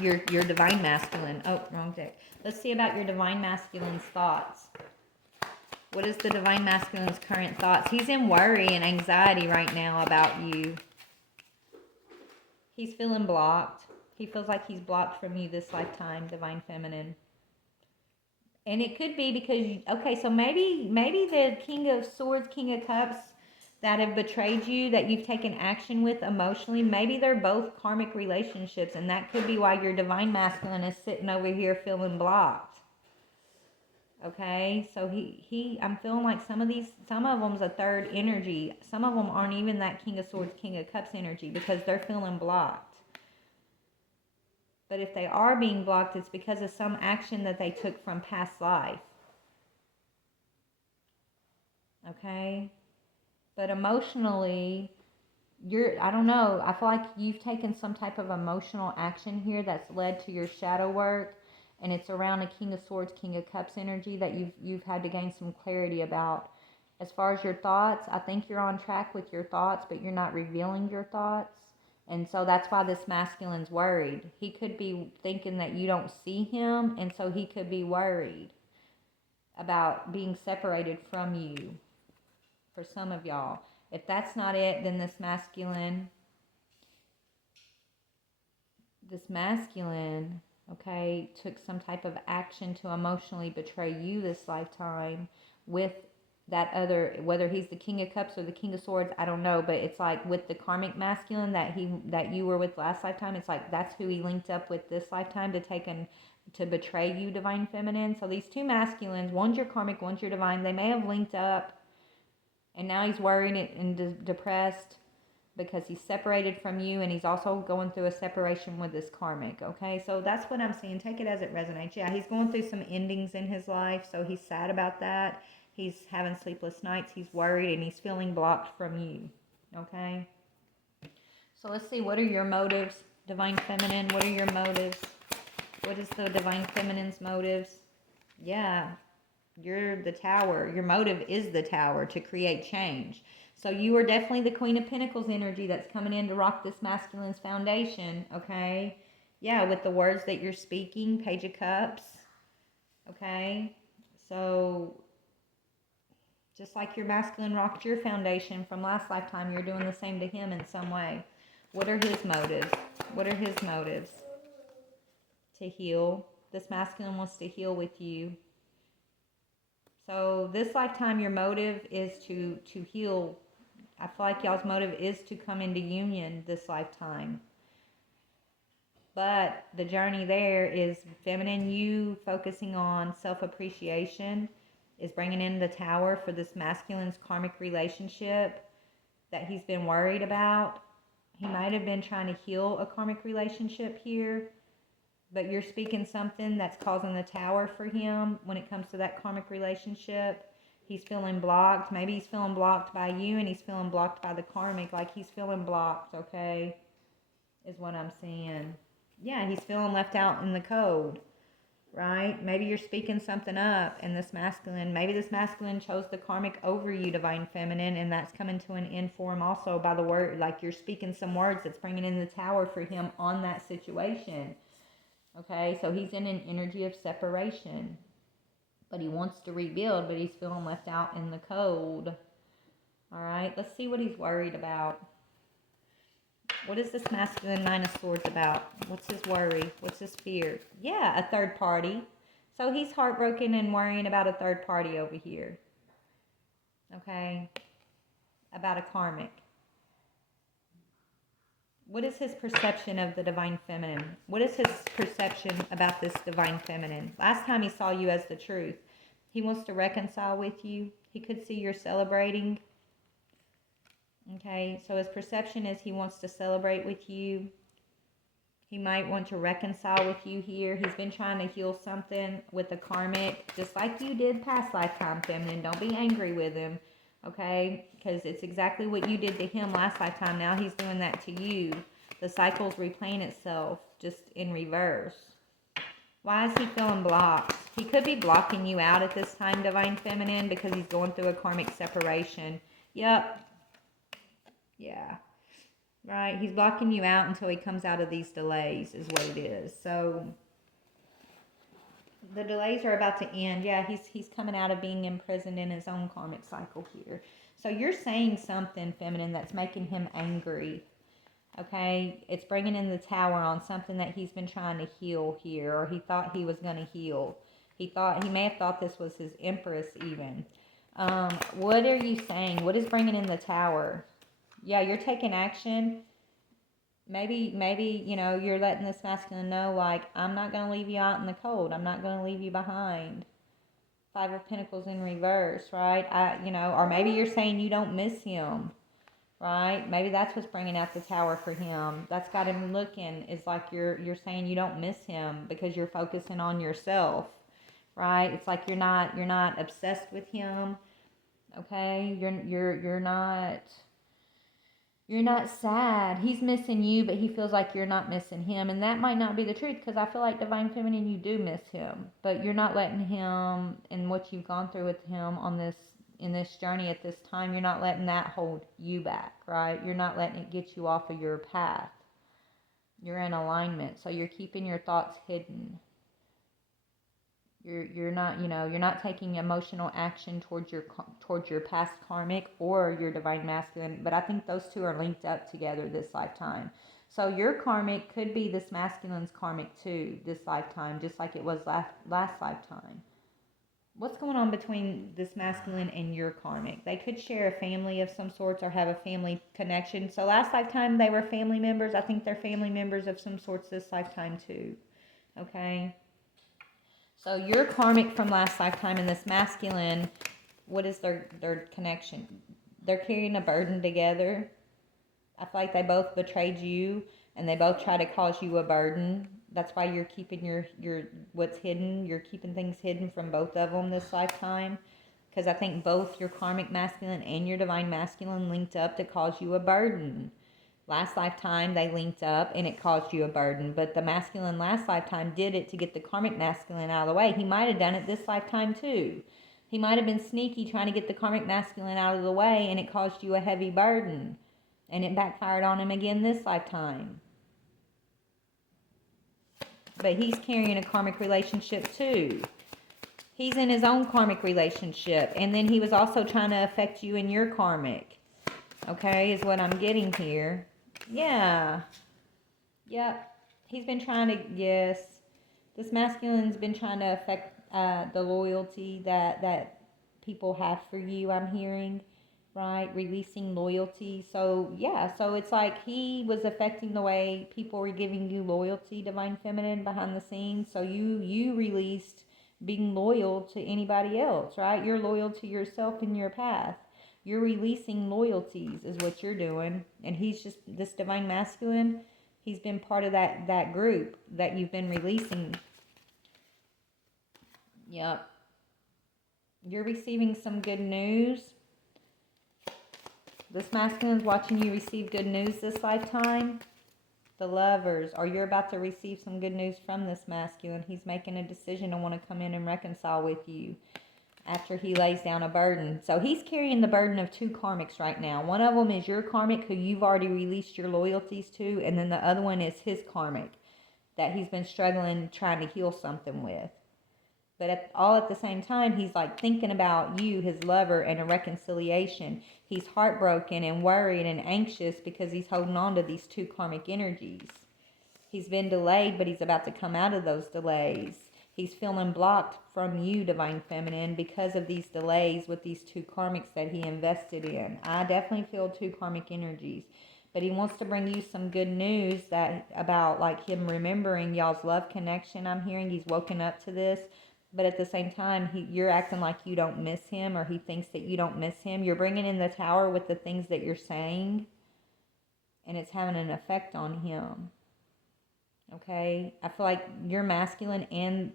Your divine masculine. Oh, wrong deck. Let's see about your divine masculine's thoughts. What is the divine masculine's current thoughts? He's in worry and anxiety right now about you. He's feeling blocked. He feels like he's blocked from you this lifetime, Divine Feminine. And it could be because, okay, so maybe the King of Swords, King of Cups that have betrayed you, that you've taken action with emotionally, maybe they're both karmic relationships, and that could be why your Divine Masculine is sitting over here feeling blocked. Okay, so I'm feeling like some of them's a third energy. Some of them aren't even that King of Swords, King of Cups energy because they're feeling blocked. But if they are being blocked, it's because of some action that they took from past life. Okay? But emotionally, I don't know, I feel like you've taken some type of emotional action here that's led to your shadow work. And it's around a King of Swords, King of Cups energy that you've had to gain some clarity about. As far as your thoughts, I think you're on track with your thoughts, but you're not revealing your thoughts. And so that's why this masculine's worried. He could be thinking that you don't see him, and so he could be worried about being separated from you for some of y'all. If that's not it, then this masculine, okay, took some type of action to emotionally betray you this lifetime with that other, whether he's the King of Cups or the King of Swords, I don't know, but it's like with the karmic masculine that you were with last lifetime, it's like that's who he linked up with this lifetime to betray you, Divine Feminine. So these two masculines, one's your karmic, one's your divine, they may have linked up, and now he's worried and depressed because he's separated from you, and he's also going through a separation with this karmic, okay? So that's what I'm seeing. Take it as it resonates. Yeah, he's going through some endings in his life, so he's sad about that. He's having sleepless nights. He's worried, and he's feeling blocked from you, okay? So let's see, what are your motives, Divine Feminine? What are your motives? What is the Divine Feminine's motives? Yeah, you're the Tower. Your motive is the Tower, to create change. So you are definitely the Queen of Pentacles energy that's coming in to rock this masculine's foundation, okay? Yeah, with the words that you're speaking, Page of Cups, okay? So just like your masculine rocked your foundation from last lifetime, you're doing the same to him in some way. What are his motives? What are his motives? To heal. This masculine wants to heal with you. So this lifetime, your motive is to heal. I feel like y'all's motive is to come into union this lifetime. But the journey there is feminine, you focusing on self-appreciation is bringing in the Tower for this masculine's karmic relationship that he's been worried about. He might have been trying to heal a karmic relationship here, but you're speaking something that's causing the Tower for him when it comes to that karmic relationship. He's feeling blocked. Maybe he's feeling blocked by you, and he's feeling blocked by the karmic. Like he's feeling blocked, okay, is what I'm seeing. Yeah, he's feeling left out in the cold, right? Maybe you're speaking something up, and maybe this masculine chose the karmic over you, Divine Feminine, and that's coming to an end for him also by the word. Like you're speaking some words that's bringing in the Tower for him on that situation. Okay, so he's in an energy of separation. But he wants to rebuild, but he's feeling left out in the cold. All right, let's see what he's worried about. What is this masculine Nine of Swords about? What's his worry? What's his fear? Yeah, a third party. So he's heartbroken and worrying about a third party over here. Okay, about a karmic. What is his perception of the Divine Feminine? What is his perception about this Divine Feminine? Last time he saw you as the truth. He wants to reconcile with you. He could see you're celebrating. Okay, so his perception is he wants to celebrate with you. He might want to reconcile with you here. He's been trying to heal something with the karmic, just like you did past lifetime, Feminine. Don't be angry with him. Okay, because it's exactly what you did to him last lifetime. Now he's doing that to you. The cycle's replaying itself, just in reverse. Why is he feeling blocked? He could be blocking you out at this time, Divine Feminine, because he's going through a karmic separation. Yep. Yeah. Right, he's blocking you out until he comes out of these delays, is what it is. So the delays are about to end. Yeah, he's coming out of being imprisoned in his own karmic cycle here. So you're saying something, Feminine, that's making him angry. Okay, it's bringing in the Tower on something that he's been trying to heal here, or he thought he was going to heal. He may have thought this was his Empress even. What are you saying? What is bringing in the Tower? Yeah, you're taking action. Maybe, you know, you're letting this masculine know, like, I'm not going to leave you out in the cold. I'm not going to leave you behind. Five of Pentacles in reverse, right? Or maybe you're saying you don't miss him, right? Maybe that's what's bringing out the Tower for him. That's got him looking, is like you're saying you don't miss him because you're focusing on yourself, right? It's like you're not obsessed with him, okay? You're not sad. He's missing you, but he feels like you're not missing him. And that might not be the truth, because I feel like Divine Feminine, you do miss him. But you're not letting him, and what you've gone through with him in this journey at this time, you're not letting that hold you back, right? You're not letting it get you off of your path. You're in alignment. So you're keeping your thoughts hidden. You're not, you're not taking emotional action towards your past karmic or your divine masculine, but I think those two are linked up together this lifetime. So your karmic could be this masculine's karmic too this lifetime, just like it was last lifetime. What's going on between this masculine and your karmic? They could share a family of some sorts or have a family connection. So last lifetime they were family members. I think they're family members of some sorts this lifetime too. Okay? So your karmic from last lifetime and this masculine, what is their connection? They're carrying a burden together. I feel like they both betrayed you and they both try to cause you a burden. That's why you're keeping your what's hidden. You're keeping things hidden from both of them this lifetime. Because I think both your karmic masculine and your divine masculine linked up to cause you a burden. Last lifetime they linked up and it caused you a burden, but the masculine last lifetime did it to get the karmic masculine out of the way. He might have done it this lifetime too. He might have been sneaky trying to get the karmic masculine out of the way, and it caused you a heavy burden, and it backfired on him again this lifetime. But he's carrying a karmic relationship too. He's in his own karmic relationship, and then he was also trying to affect you in your karmic. Okay, is what I'm getting here. Yeah. Yep. He's been trying to, yes. This masculine's been trying to affect the loyalty that people have for you, I'm hearing. Right? Releasing loyalty. So, yeah. So, it's like he was affecting the way people were giving you loyalty, divine feminine, behind the scenes. So, you released being loyal to anybody else, right? You're loyal to yourself and your path. You're releasing loyalties is what you're doing. And he's just, this divine masculine, he's been part of that group that you've been releasing. Yep. You're receiving some good news. This masculine's watching you receive good news this lifetime. The Lovers, or you're about to receive some good news from this masculine. He's making a decision to want to come in and reconcile with you after he lays down a burden. So he's carrying the burden of two karmics right now. One of them is your karmic who you've already released your loyalties to, and then the other one is his karmic that he's been struggling trying to heal something with. But all at the same time, he's like thinking about you, his lover, and a reconciliation. He's heartbroken and worried and anxious because he's holding on to these two karmic energies. He's been delayed, but he's about to come out of those delays. He's feeling blocked from you, divine feminine, because of these delays with these two karmics that he invested in. I definitely feel two karmic energies. But he wants to bring you some good news that about like him remembering y'all's love connection. I'm hearing he's woken up to this. But at the same time, you're acting like you don't miss him, or he thinks that you don't miss him. You're bringing in the tower with the things that you're saying, and it's having an effect on him. Okay? I feel like your masculine and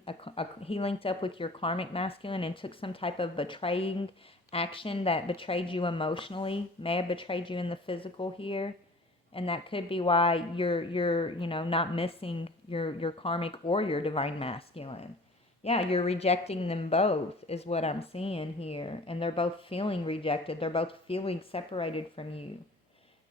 he linked up with your karmic masculine and took some type of betraying action that betrayed you emotionally, may have betrayed you in the physical here. And that could be why you're not missing your karmic or your divine masculine. Yeah, you're rejecting them both is what I'm seeing here. And they're both feeling rejected. They're both feeling separated from you.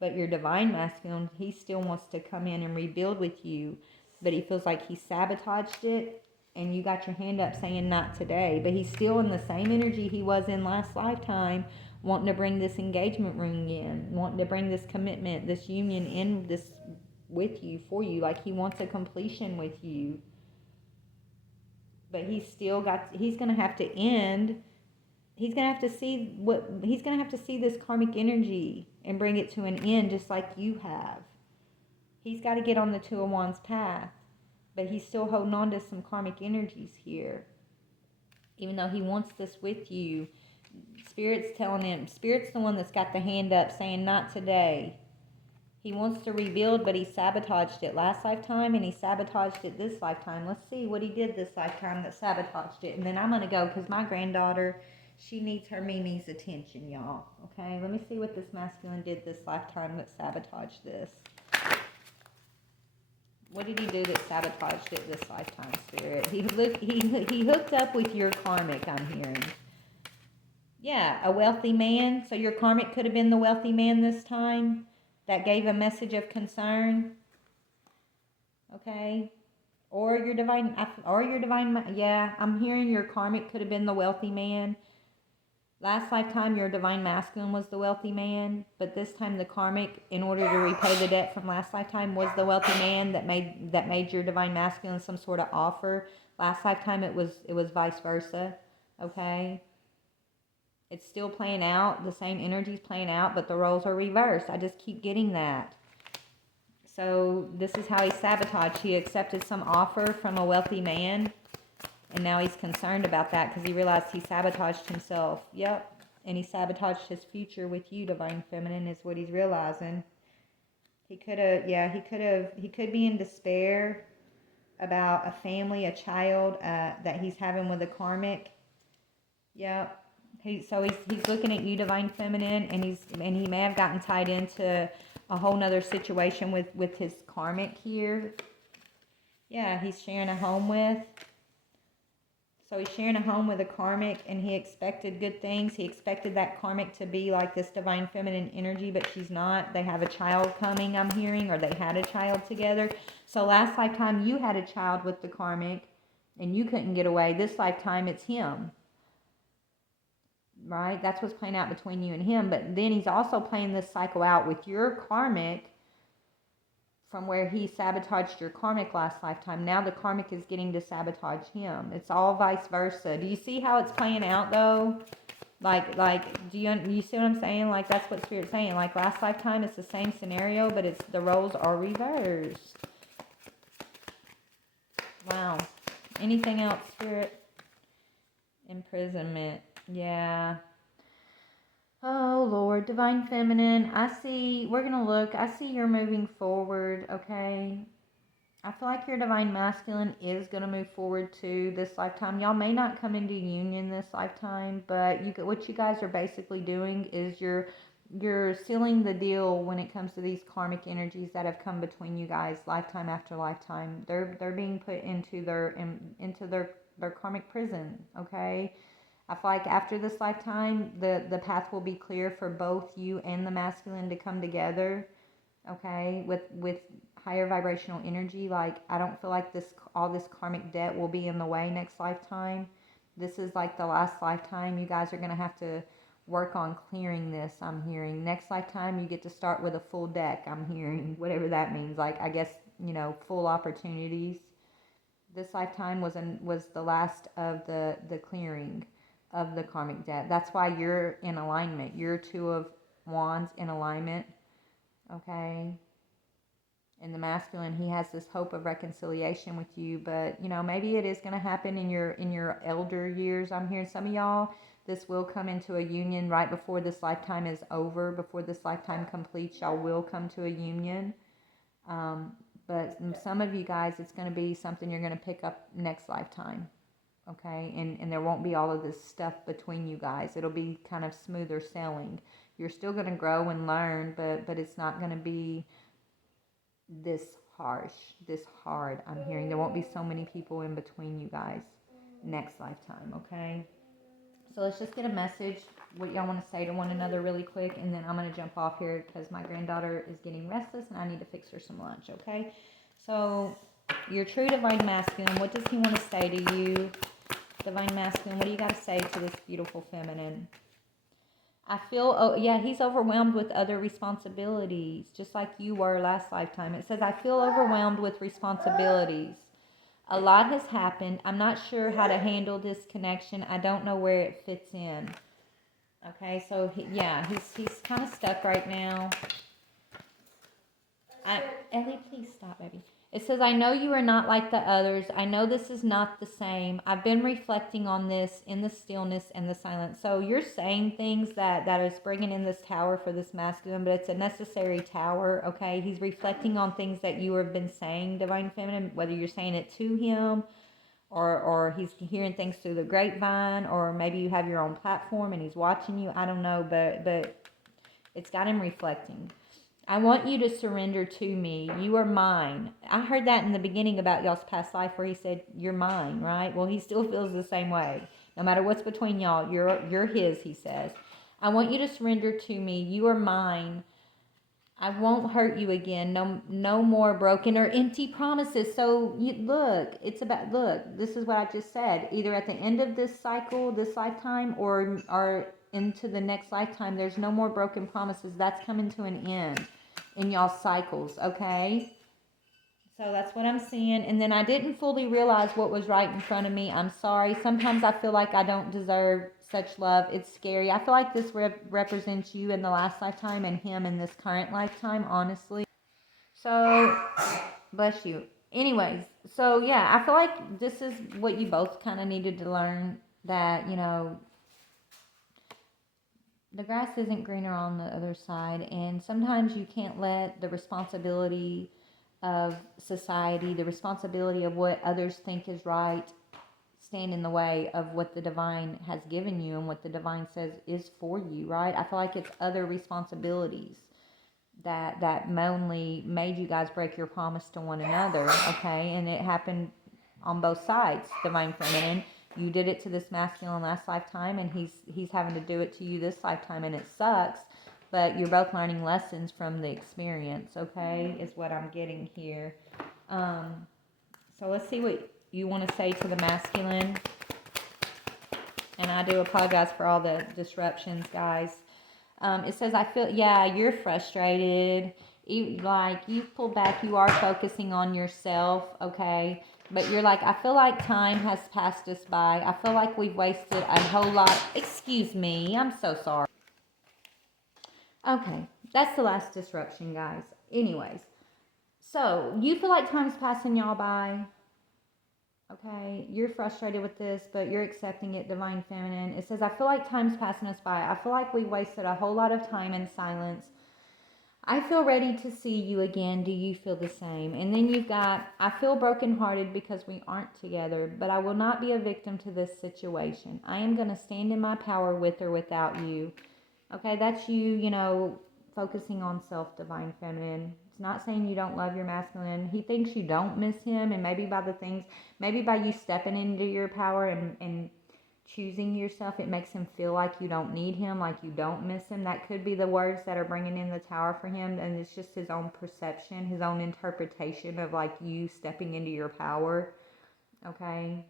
But your divine masculine, he still wants to come in and rebuild with you. But he feels like he sabotaged it. And you got your hand up saying not today. But he's still in the same energy he was in last lifetime, wanting to bring this engagement ring in. Wanting to bring this commitment, this union in this with you, for you. Like he wants a completion with you. But he's going to have to end. He's going to have to see this karmic energy and bring it to an end just like you have. He's got to get on the Two of Wands path. But he's still holding on to some karmic energies here. Even though he wants this with you, Spirit's telling him, Spirit's the one that's got the hand up saying not today. He wants to rebuild, but he sabotaged it last lifetime, and he sabotaged it this lifetime. Let's see what he did this lifetime that sabotaged it. And then I'm going to go, because my granddaughter, she needs her Mimi's attention, y'all. Okay, let me see what this masculine did this lifetime that sabotaged this. What did he do that sabotaged it this lifetime, Spirit? He hooked up with your karmic, I'm hearing. Yeah, a wealthy man. So your karmic could have been the wealthy man this time that gave a message of concern. Okay? yeah, I'm hearing your karmic could have been the wealthy man. Last lifetime, your divine masculine was the wealthy man, but this time the karmic, in order to repay the debt from last lifetime, was the wealthy man that made your divine masculine some sort of offer. Last lifetime, it was vice versa. Okay, it's still playing out. The same energy's playing out, but the roles are reversed. I just keep getting that. So this is how he sabotaged. He accepted some offer from a wealthy man. And now he's concerned about that because he realized he sabotaged himself. Yep. And he sabotaged his future with you, Divine Feminine, is what he's realizing. He could be in despair about a family, a child that he's having with a karmic. Yep. He's looking at you, Divine Feminine, and he may have gotten tied into a whole nother situation with his karmic here. Yeah, he's sharing a home with. So he's sharing a home with a karmic, and he expected good things. He expected that karmic to be like this divine feminine energy, but she's not. They have a child coming, I'm hearing, or they had a child together. So last lifetime you had a child with the karmic, and you couldn't get away. This lifetime it's him. Right? That's what's playing out between you and him. But then he's also playing this cycle out with your karmic from where he sabotaged your karmic last lifetime. Now the karmic is getting to sabotage him. It's all vice versa. Do you see how it's playing out though? Like, do you see what I'm saying? Like, that's what Spirit's saying. Like, last lifetime it's the same scenario, but it's the roles are reversed. Wow. Anything else, Spirit? Imprisonment. Yeah. Oh, Lord, Divine Feminine, I see you're moving forward, okay? I feel like your Divine Masculine is going to move forward too this lifetime. Y'all may not come into union this lifetime, but what you guys are basically doing is you're sealing the deal when it comes to these karmic energies that have come between you guys lifetime after lifetime. They're being put into their karmic prison, okay? I feel like after this lifetime, the path will be clear for both you and the masculine to come together, okay, with higher vibrational energy. Like, I don't feel like all this karmic debt will be in the way next lifetime. This is like the last lifetime. You guys are going to have to work on clearing this, I'm hearing. Next lifetime, you get to start with a full deck, I'm hearing, whatever that means. Like, I guess, full opportunities. This lifetime was the last of the clearing of the karmic debt. That's why you're in alignment. You're Two of Wands in alignment, okay? And the masculine, he has this hope of reconciliation with you, but maybe it is going to happen in your elder years. I'm hearing some of y'all, this will come into a union right before this lifetime is over. Before this lifetime completes, y'all will come to a union. But some of you guys, it's going to be something you're going to pick up next lifetime. Okay, and there won't be all of this stuff between you guys. It'll be kind of smoother sailing. You're still going to grow and learn, but it's not going to be this harsh, this hard. I'm hearing there won't be so many people in between you guys next lifetime, okay? So let's just get a message, what y'all want to say to one another really quick, and then I'm going to jump off here because my granddaughter is getting restless and I need to fix her some lunch, okay? So your true divine masculine, what does he want to say to you? Divine masculine, what do you got to say to this beautiful feminine? I feel, he's overwhelmed with other responsibilities, just like you were last lifetime. It says, I feel overwhelmed with responsibilities. A lot has happened. I'm not sure how to handle this connection. I don't know where it fits in. Okay, so he's kind of stuck right now. Ellie, please stop, baby. It says, I know you are not like the others. I know this is not the same. I've been reflecting on this in the stillness and the silence. So you're saying things that is bringing in this tower for this masculine, but it's a necessary tower, okay? He's reflecting on things that you have been saying, Divine Feminine, whether you're saying it to him or he's hearing things through the grapevine, or maybe you have your own platform and he's watching you. I don't know, but it's got him reflecting. I want you to surrender to me. You are mine. I heard that in the beginning about y'all's past life where he said, you're mine, right? Well, he still feels the same way. No matter what's between y'all, you're his, he says. I want you to surrender to me. You are mine. I won't hurt you again. No more broken or empty promises. So you look, it's about look. This is what I just said. Either at the end of this cycle, this lifetime, or into the next lifetime, there's no more broken promises. That's coming to an end in y'all's cycles. Okay. So that's what I'm seeing. And then I didn't fully realize what was right in front of me. I'm sorry. Sometimes I feel like I don't deserve such love. It's scary. I feel like this represents you in the last lifetime and him in this current lifetime, honestly. So, bless you. Anyways, so yeah, I feel like this is what you both kind of needed to learn, that, the grass isn't greener on the other side. And sometimes you can't let the responsibility of society, the responsibility of what others think is right, stand in the way of what the divine has given you and what the divine says is for you, right? I feel like it's other responsibilities that only made you guys break your promise to one another, okay? And it happened on both sides, divine feminine. You did it to this masculine last lifetime, and he's having to do it to you this lifetime, and it sucks. But you're both learning lessons from the experience, okay? Is what I'm getting here. So let's see what you want to say to the masculine. And I do apologize for all the disruptions, guys. It says, I feel, yeah, you're frustrated. You pull back. You are focusing on yourself, okay? But you're like, I feel like time has passed us by. I feel like we've wasted a whole lot. Excuse me. I'm so sorry. Okay, that's the last disruption, guys. Anyways, so you feel like time's passing y'all by. Okay, you're frustrated with this, but you're accepting it, divine feminine. It says, I feel like time's passing us by. I feel like we wasted a whole lot of time in silence. I feel ready to see you again. Do you feel the same? And then you've got, I feel brokenhearted because we aren't together, but I will not be a victim to this situation. I am going to stand in my power with or without you. Okay, that's you, focusing on self, divine feminine. It's not saying you don't love your masculine. He thinks you don't miss him, and maybe by you stepping into your power and choosing yourself, it makes him feel like you don't need him, like you don't miss him. That could be the words that are bringing in the tower for him, and it's just his own perception, his own interpretation of like you stepping into your power, okay?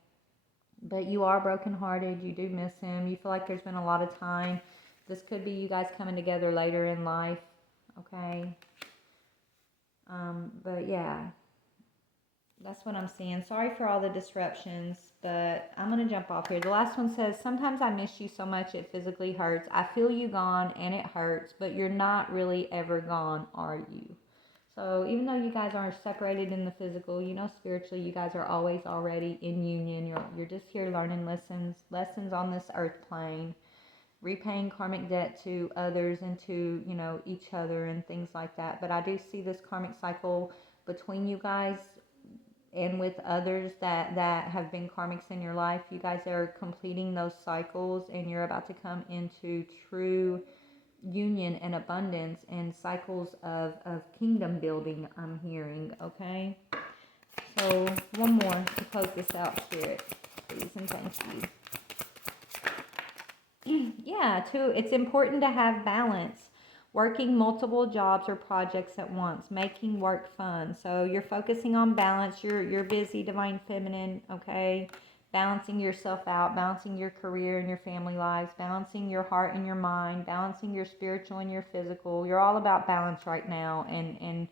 But you are brokenhearted. You do miss him. You feel like there's been a lot of time. This could be you guys coming together later in life, okay? But yeah, that's what I'm seeing. Sorry for all the disruptions, but I'm going to jump off here. The last one says, sometimes I miss you so much it physically hurts. I feel you gone and it hurts, but you're not really ever gone, are you? So even though you guys are separated in the physical, spiritually, you guys are always already in union. You're just here learning lessons on this earth plane, repaying karmic debt to others and to, each other and things like that. But I do see this karmic cycle between you guys and with others that have been karmics in your life. You guys are completing those cycles, and you're about to come into true union and abundance and cycles of kingdom building, I'm hearing, okay? So one more to close this out, Spirit, please, and thank you. Yeah, it's important to have balance. Working multiple jobs or projects at once, making work fun. So you're focusing on balance. You're busy, divine feminine, okay? Balancing yourself out, balancing your career and your family lives, balancing your heart and your mind, balancing your spiritual and your physical. You're all about balance right now. And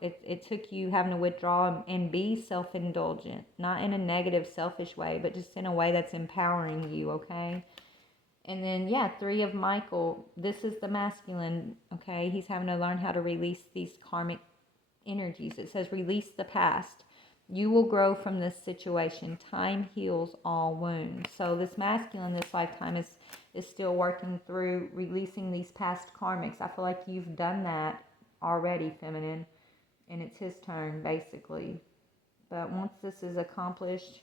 it took you having to withdraw and be self-indulgent, not in a negative, selfish way, but just in a way that's empowering you, okay? And then, yeah, 3 of Michael. This is the masculine, okay? He's having to learn how to release these karmic energies. It says, release the past. You will grow from this situation. Time heals all wounds. So this masculine this lifetime is still working through releasing these past karmics. I feel like you've done that already, feminine. And it's his turn, basically. But once this is accomplished,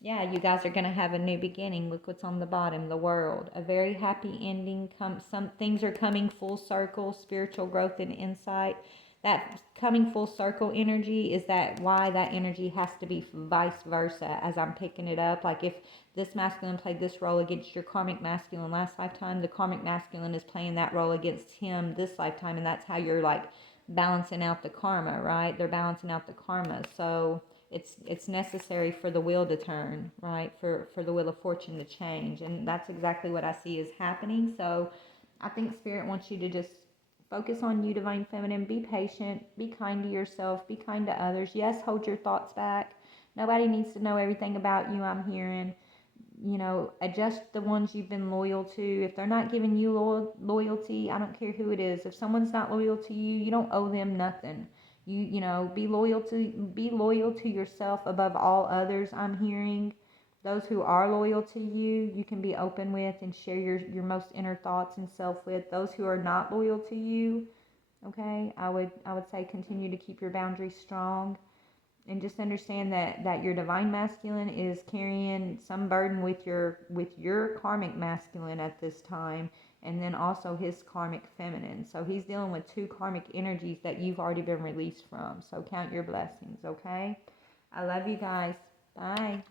yeah, you guys are going to have a new beginning. Look what's on the bottom, the world. A very happy ending. Some things are coming full circle, spiritual growth and insight. that coming full circle energy is that why that energy has to be vice versa as I'm picking it up. Like if this masculine played this role against your karmic masculine last lifetime, the karmic masculine is playing that role against him this lifetime, and that's how you're like balancing out the karma, right? They're balancing out the karma. So it's necessary for the wheel to turn, right? For the wheel of fortune to change. And that's exactly what I see is happening. So I think Spirit wants you to just focus on you, Divine Feminine. Be patient. Be kind to yourself. Be kind to others. Yes, hold your thoughts back. Nobody needs to know everything about you, I'm hearing. Adjust the ones you've been loyal to. If they're not giving you loyalty, I don't care who it is. If someone's not loyal to you, you don't owe them nothing. Be loyal to yourself above all others, I'm hearing. Those who are loyal to you, you can be open with and share your most inner thoughts and self with. Those who are not loyal to you, okay, I would say continue to keep your boundaries strong. And just understand that your divine masculine is carrying some burden with your karmic masculine at this time, and then also his karmic feminine. So he's dealing with two karmic energies that you've already been released from. So count your blessings, okay? I love you guys. Bye.